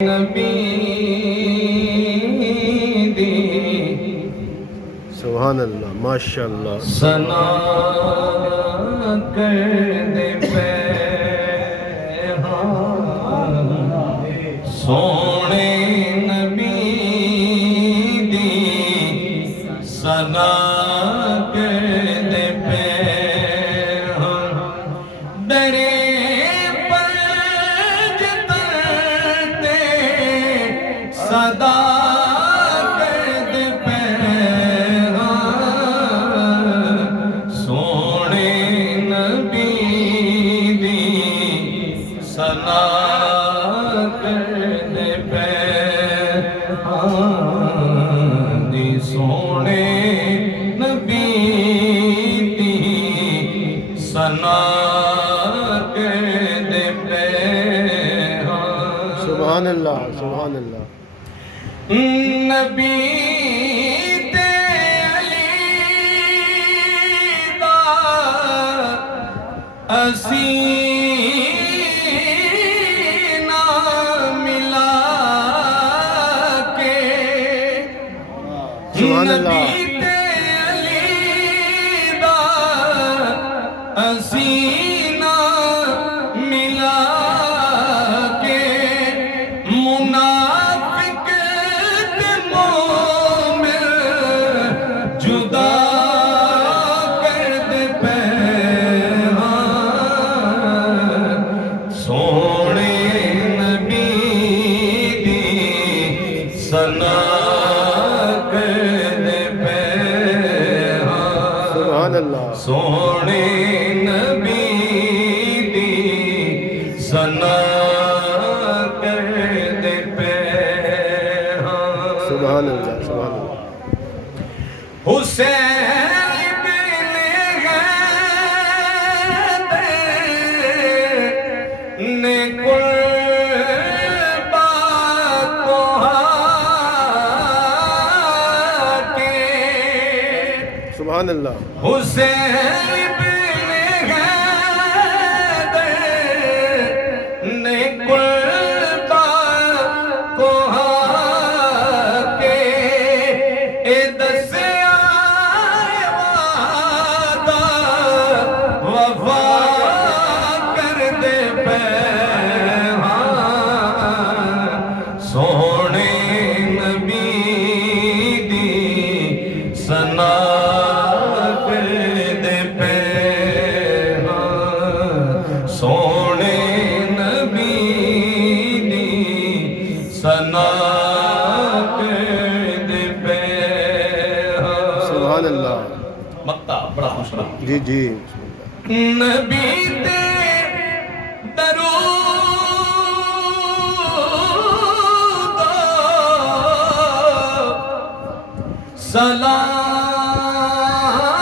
نبی دی سبحان اللہ ماشاء اللہ ثنا کر دے پہ سونے نبی دی ثنا کر دے پہ درے صدا کرد پہ سونے نبی دی ثنا کرد پہ دی سونے نبی دی ثنا کرد پہ سبحان اللہ سبحان اللہ نبی تے علی دا اسینہ ملا کے سبحان اللہ نبی تے علی دا اسینہ ملا کے جدا کر دے پہ سونے نبی دی ثنا کر دے پہ سبحان اللہ سونے نبی دی ثنا کر دے پہ سبحان اللہ سبحان اللہ حسین بن حیدر نے قربا کو کے سبحان اللہ حسین بن حیدر نے قربا کو کے سونے نبی دی ثنا کر دے پہ سونے نبی دی ثنا کر دے پہ سبحان اللہ مقطع بڑا خوش رہا جی جی نبی تے درود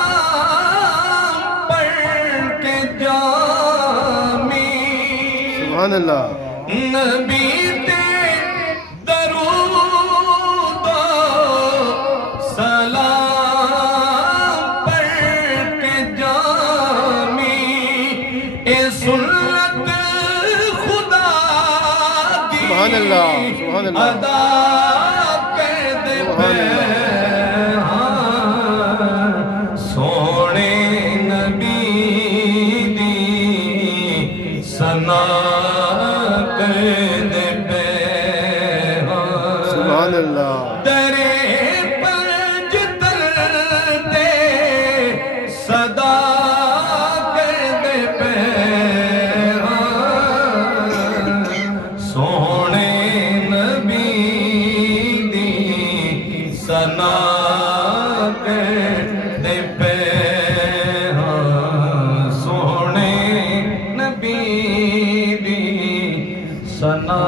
سلام پڑھ کے جامی سبحان اللہ نبی تے درود سلام پڑھ کے جامی اے سنت خدا کی سبحان اللہ سبحان اللہ ادا کر دے پہ سونے نبی دی ثنا کر دے پہ سبحان اللہ درے پنج تلتے صدا کر دے پہ سونے نبی دی ثنا کر دے پہ سونے نبی دی ثنا